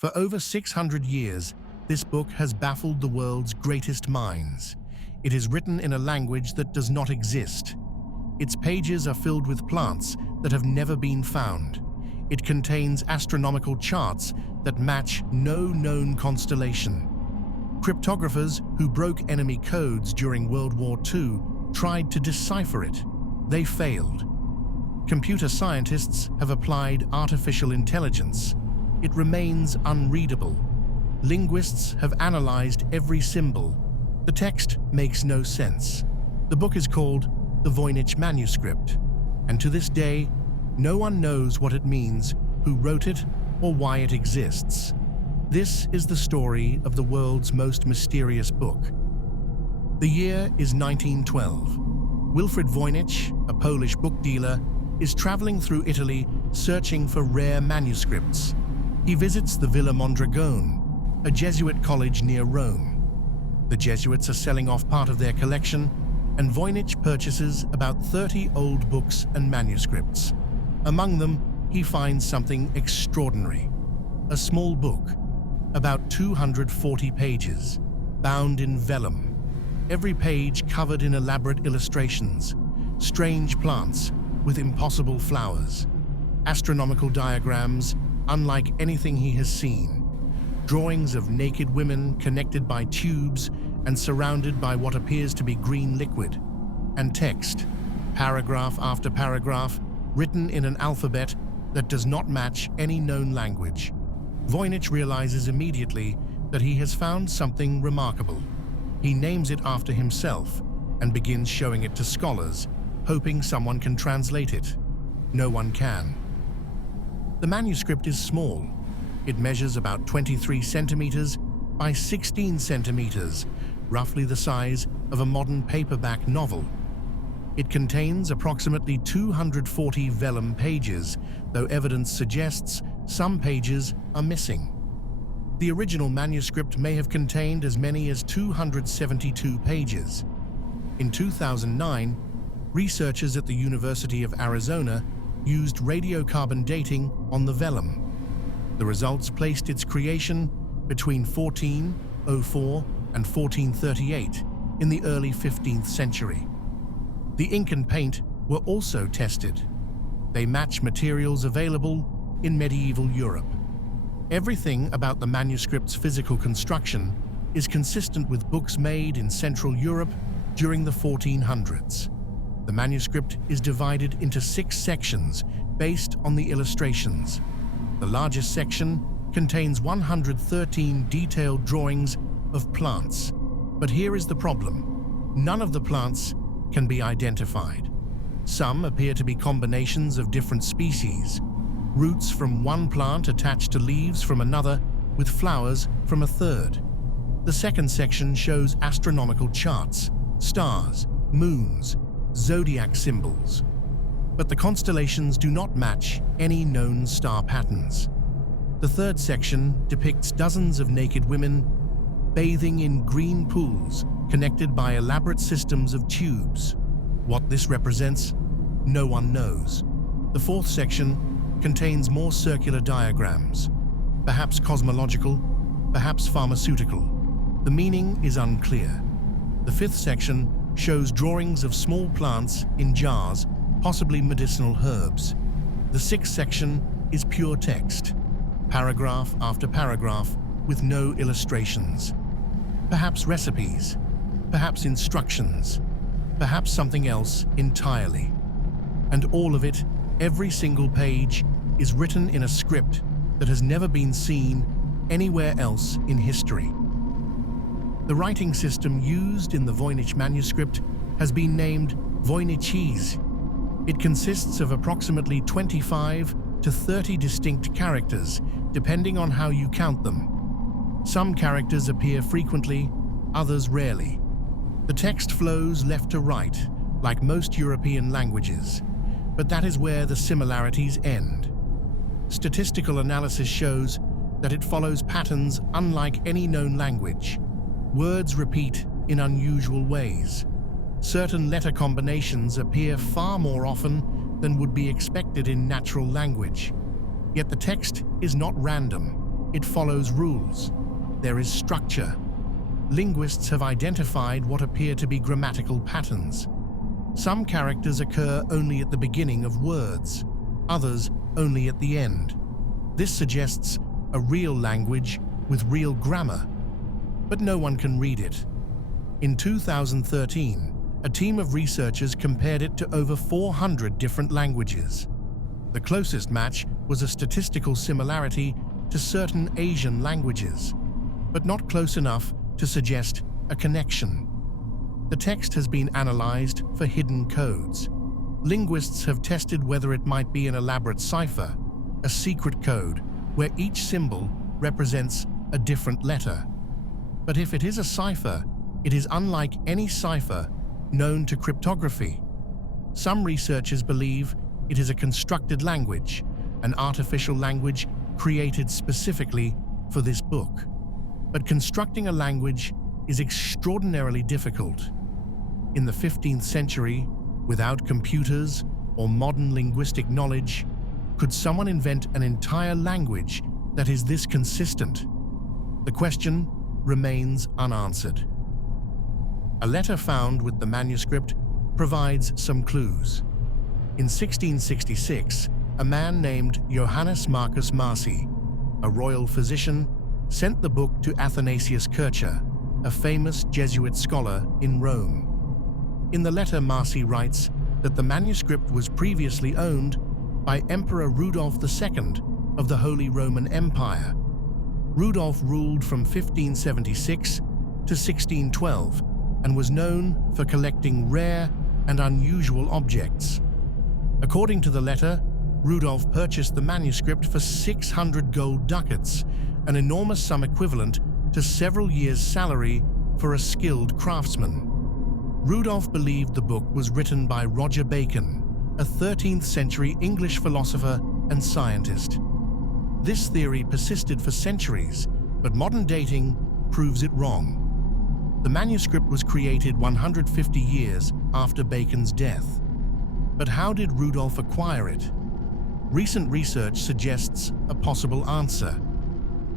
For over 600 years, this book has baffled the world's greatest minds. It is written in a language that does not exist. Its pages are filled with plants that have never been found. It contains astronomical charts that match no known constellation. Cryptographers who broke enemy codes during World War II tried to decipher it. They failed. Computer scientists have applied artificial intelligence. It remains unreadable. Linguists have analyzed every symbol. The text makes no sense. The book is called the Voynich Manuscript, and to this day, no one knows what it means, who wrote it, or why it exists. This is the story of the world's most mysterious book. The year is 1912. Wilfred Voynich, a Polish book dealer, is traveling through Italy searching for rare manuscripts. He visits the Villa Mondragone, a Jesuit college near Rome. The Jesuits are selling off part of their collection, and Voynich purchases about 30 old books and manuscripts. Among them, he finds something extraordinary. A small book, about 240 pages, bound in vellum. Every page covered in elaborate illustrations, strange plants with impossible flowers, astronomical diagrams unlike anything he has seen, drawings of naked women connected by tubes and surrounded by what appears to be green liquid, and text, paragraph after paragraph, written in an alphabet that does not match any known language. Voynich realizes immediately that he has found something remarkable. He names it after himself and begins showing it to scholars, hoping someone can translate it. No one can. The manuscript is small. It measures about 23 centimeters by 16 centimeters, roughly the size of a modern paperback novel. It contains approximately 240 vellum pages, though evidence suggests some pages are missing. The original manuscript may have contained as many as 272 pages. In 2009, researchers at the University of Arizona used radiocarbon dating on the vellum. The results placed its creation between 1404 and 1438 in the early 15th century. The ink and paint were also tested. They match materials available in medieval Europe. Everything about the manuscript's physical construction is consistent with books made in Central Europe during the 1400s. The manuscript is divided into 6 sections based on the illustrations. The largest section contains 113 detailed drawings of plants. But here is the problem. None of the plants can be identified. Some appear to be combinations of different species, roots from one plant attached to leaves from another, with flowers from a third. The second section shows astronomical charts, stars, moons, zodiac symbols. But the constellations do not match any known star patterns. The third section depicts dozens of naked women bathing in green pools connected by elaborate systems of tubes. What this represents, no one knows. The fourth section contains more circular diagrams, perhaps cosmological, perhaps pharmaceutical. The meaning is unclear. The fifth section shows drawings of small plants in jars, possibly medicinal herbs. The sixth section is pure text, paragraph after paragraph with no illustrations. Perhaps recipes, perhaps instructions, perhaps something else entirely. And all of it, every single page, is written in a script that has never been seen anywhere else in history. The writing system used in the Voynich manuscript has been named Voynichese. It consists of approximately 25 to 30 distinct characters, depending on how you count them. Some characters appear frequently, others rarely. The text flows left to right, like most European languages, but that is where the similarities end. Statistical analysis shows that it follows patterns unlike any known language. Words repeat in unusual ways. Certain letter combinations appear far more often than would be expected in natural language. Yet the text is not random. It follows rules. There is structure. Linguists have identified what appear to be grammatical patterns. Some characters occur only at the beginning of words, others only at the end. This suggests a real language with real grammar, but no one can read it. In 2013, a team of researchers compared it to over 400 different languages. The closest match was a statistical similarity to certain Asian languages, but not close enough to suggest a connection. The text has been analyzed for hidden codes. Linguists have tested whether it might be an elaborate cipher, a secret code where each symbol represents a different letter. But if it is a cipher, it is unlike any cipher known to cryptography. Some researchers believe it is a constructed language, an artificial language created specifically for this book. But constructing a language is extraordinarily difficult. In the 15th century, without computers or modern linguistic knowledge, could someone invent an entire language that is this consistent? The question remains unanswered. A letter found with the manuscript provides some clues. In 1666, a man named Johannes Marcus Marci, a royal physician, sent the book to Athanasius Kircher, a famous Jesuit scholar in Rome. In the letter, Marci writes that the manuscript was previously owned by Emperor Rudolf II of the Holy Roman Empire. Rudolf ruled from 1576 to 1612 and was known for collecting rare and unusual objects. According to the letter, Rudolf purchased the manuscript for 600 gold ducats, an enormous sum equivalent to several years' salary for a skilled craftsman. Rudolf believed the book was written by Roger Bacon, a 13th century English philosopher and scientist. This theory persisted for centuries, but modern dating proves it wrong. The manuscript was created 150 years after Bacon's death. But how did Rudolf acquire it? Recent research suggests a possible answer.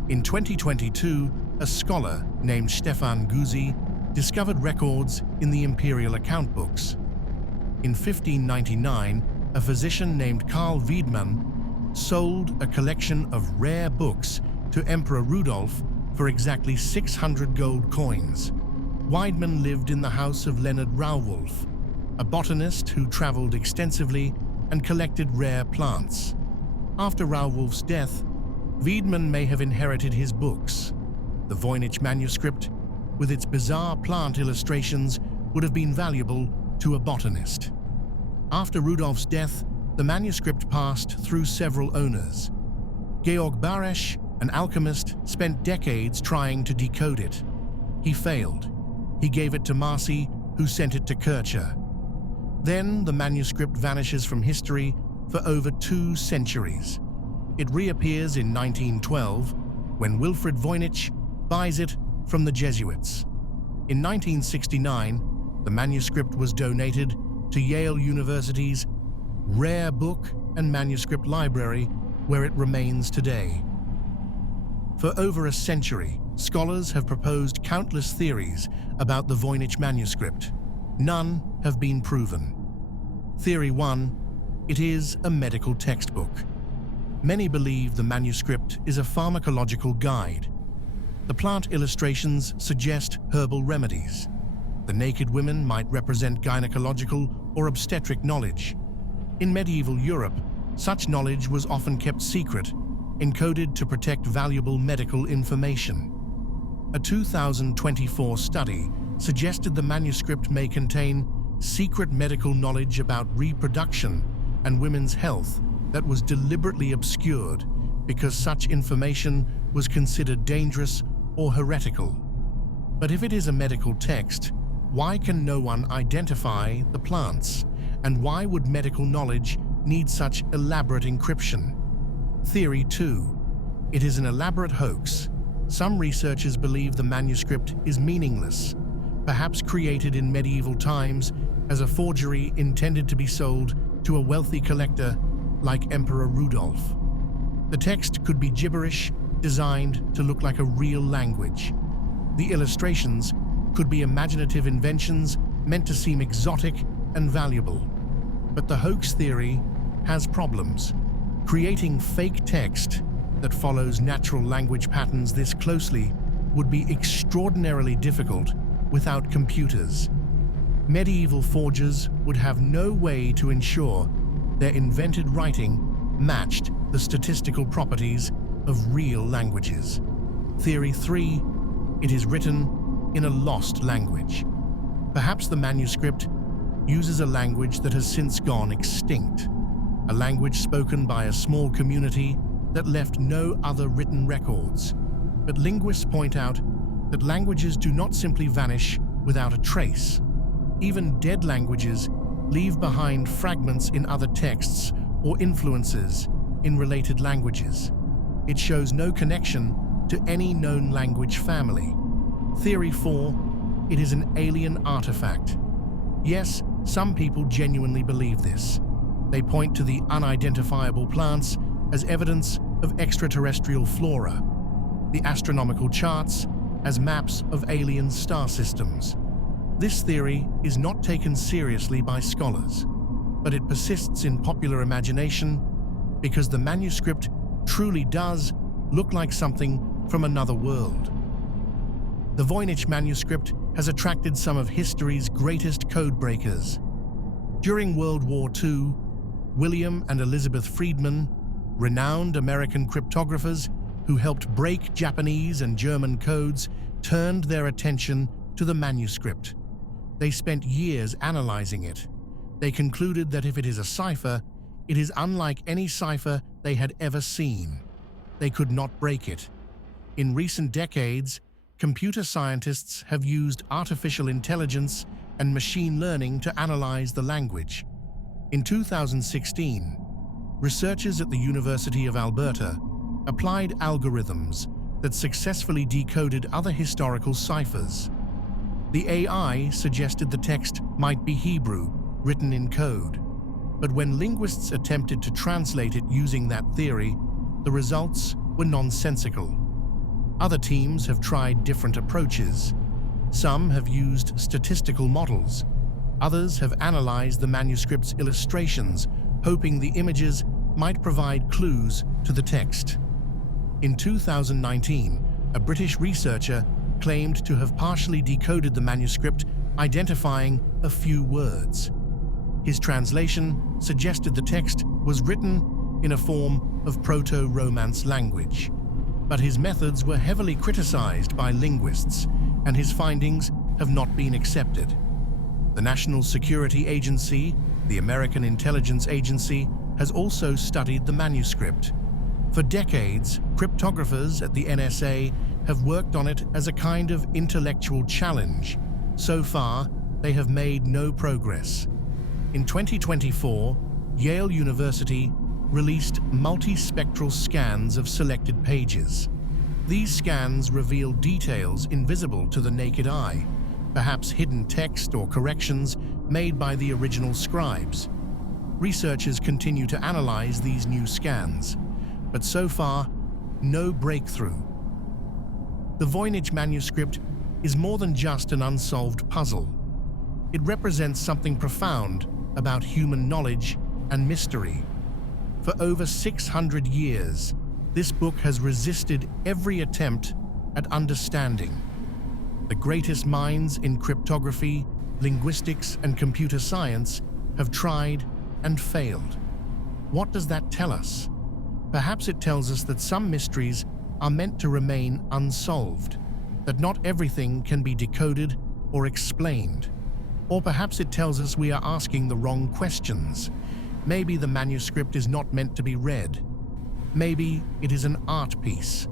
In 2022, a scholar named Stefan Guzzi discovered records in the imperial account books. In 1599, a physician named Karl Wiedmann sold a collection of rare books to Emperor Rudolf for exactly 600 gold coins. Wiedmann lived in the house of Leonard Rauwolf, a botanist who traveled extensively and collected rare plants. After Rauwolf's death, Wiedmann may have inherited his books. The Voynich Manuscript, with its bizarre plant illustrations, would have been valuable to a botanist. After Rudolf's death, the manuscript passed through several owners. Georg Baresch, an alchemist, spent decades trying to decode it. He failed. He gave it to Marci, who sent it to Kircher. Then the manuscript vanishes from history for over 2 centuries. It reappears in 1912 when Wilfrid Voynich buys it from the Jesuits. In 1969, the manuscript was donated to Yale University's Rare Book and Manuscript Library, where it remains today. For over a century, scholars have proposed countless theories about the Voynich manuscript. None have been proven. Theory 1: it is a medical textbook. Many believe the manuscript is a pharmacological guide. The plant illustrations suggest herbal remedies. The naked women might represent gynecological or obstetric knowledge. In medieval Europe, such knowledge was often kept secret, encoded to protect valuable medical information. A 2024 study suggested the manuscript may contain secret medical knowledge about reproduction and women's health that was deliberately obscured because such information was considered dangerous or heretical. But if it is a medical text, why can no one identify the plants? And why would medical knowledge need such elaborate encryption? Theory 2: it is an elaborate hoax. Some researchers believe the manuscript is meaningless, perhaps created in medieval times as a forgery intended to be sold to a wealthy collector like Emperor Rudolf. The text could be gibberish designed to look like a real language. The illustrations could be imaginative inventions meant to seem exotic and valuable. But the hoax theory has problems. Creating fake text that follows natural language patterns this closely would be extraordinarily difficult without computers. Medieval forgers would have no way to ensure their invented writing matched the statistical properties of real languages. Theory 3, it is written in a lost language. Perhaps the manuscript uses a language that has since gone extinct, a language spoken by a small community that left no other written records. But linguists point out that languages do not simply vanish without a trace. Even dead languages leave behind fragments in other texts or influences in related languages. It shows no connection to any known language family. Theory 4, it is an alien artifact. Yes, some people genuinely believe this. They point to the unidentifiable plants as evidence of extraterrestrial flora, the astronomical charts as maps of alien star systems. This theory is not taken seriously by scholars, but it persists in popular imagination because the manuscript truly does look like something from another world. The Voynich Manuscript has attracted some of history's greatest code breakers. During World War II, William and Elizabeth Friedman, renowned American cryptographers who helped break Japanese and German codes, turned their attention to the manuscript. They spent years analyzing it. They concluded that if it is a cipher, it is unlike any cipher they had ever seen. They could not break it. In recent decades, computer scientists have used artificial intelligence and machine learning to analyze the language. In 2016, researchers at the University of Alberta applied algorithms that successfully decoded other historical ciphers. The AI suggested the text might be Hebrew, written in code. But when linguists attempted to translate it using that theory, the results were nonsensical. Other teams have tried different approaches. Some have used statistical models. Others have analyzed the manuscript's illustrations, hoping the images might provide clues to the text. In 2019, a British researcher claimed to have partially decoded the manuscript, identifying a few words. His translation suggested the text was written in a form of Proto-Romance language. But his methods were heavily criticized by linguists, and his findings have not been accepted. The National Security Agency, the American Intelligence Agency, has also studied the manuscript. For decades, cryptographers at the NSA have worked on it as a kind of intellectual challenge. So far, they have made no progress. In 2024, Yale University released multispectral scans of selected pages. These scans reveal details invisible to the naked eye, perhaps hidden text or corrections made by the original scribes. Researchers continue to analyze these new scans, but so far, no breakthrough. The Voynich Manuscript is more than just an unsolved puzzle. It represents something profound about human knowledge and mystery. For over 600 years, this book has resisted every attempt at understanding. The greatest minds in cryptography, linguistics, and computer science have tried and failed. What does that tell us? Perhaps it tells us that some mysteries are meant to remain unsolved, that not everything can be decoded or explained. Or perhaps it tells us we are asking the wrong questions. Maybe the manuscript is not meant to be read. Maybe it is an art piece,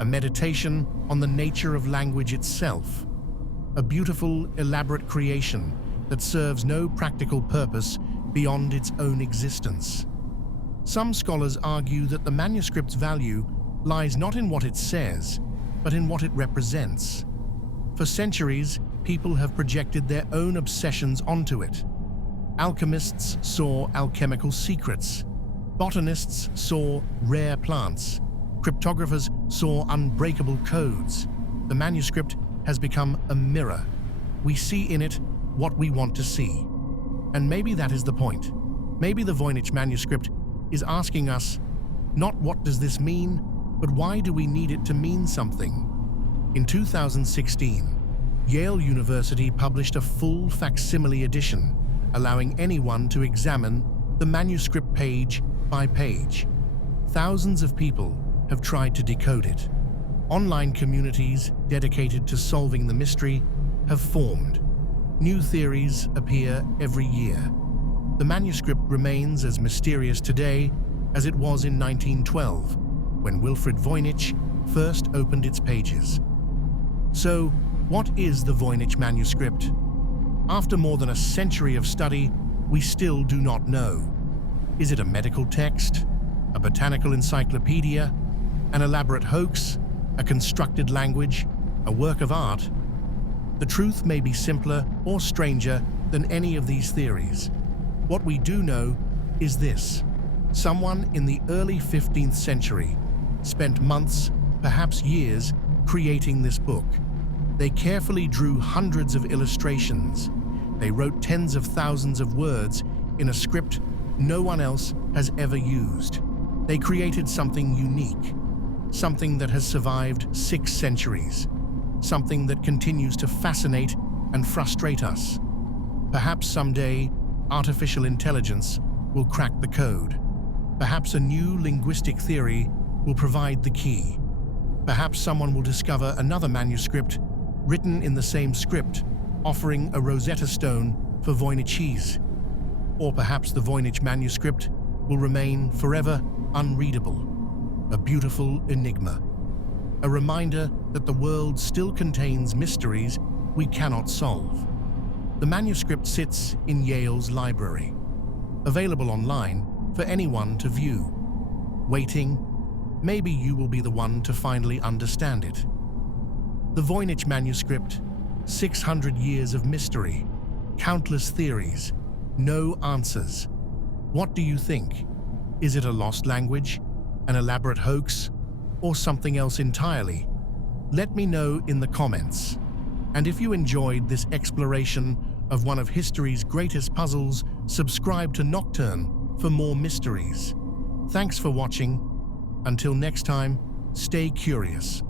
a meditation on the nature of language itself, a beautiful, elaborate creation that serves no practical purpose beyond its own existence. Some scholars argue that the manuscript's value lies not in what it says, but in what it represents. For centuries, people have projected their own obsessions onto it. Alchemists saw alchemical secrets. Botanists saw rare plants. Cryptographers saw unbreakable codes. The manuscript has become a mirror. We see in it what we want to see. And maybe that is the point. Maybe the Voynich Manuscript is asking us, not what does this mean, but why do we need it to mean something? In 2016, Yale University published a full facsimile edition, allowing anyone to examine the manuscript page by page. Thousands of people have tried to decode it. Online communities dedicated to solving the mystery have formed. New theories appear every year. The manuscript remains as mysterious today as it was in 1912, when Wilfred Voynich first opened its pages. So, what is the Voynich Manuscript? After more than a century of study, we still do not know. Is it a medical text, a botanical encyclopedia, an elaborate hoax, a constructed language, a work of art? The truth may be simpler or stranger than any of these theories. What we do know is this: someone in the early 15th century spent months, perhaps years, creating this book. They carefully drew hundreds of illustrations. They wrote tens of thousands of words in a script no one else has ever used. They created something unique, something that has survived 6 centuries, something that continues to fascinate and frustrate us. Perhaps someday, artificial intelligence will crack the code. Perhaps a new linguistic theory will provide the key. Perhaps someone will discover another manuscript written in the same script, offering a Rosetta Stone for Voynichese. Or perhaps the Voynich Manuscript will remain forever unreadable, a beautiful enigma, a reminder that the world still contains mysteries we cannot solve. The manuscript sits in Yale's library, available online for anyone to view. Waiting, maybe you will be the one to finally understand it. The Voynich Manuscript, 600 years of mystery, countless theories, no answers. What do you think? Is it a lost language, an elaborate hoax, or something else entirely? Let me know in the comments. And if you enjoyed this exploration of one of history's greatest puzzles, subscribe to Nocturne for more mysteries. Thanks for watching. Until next time, stay curious.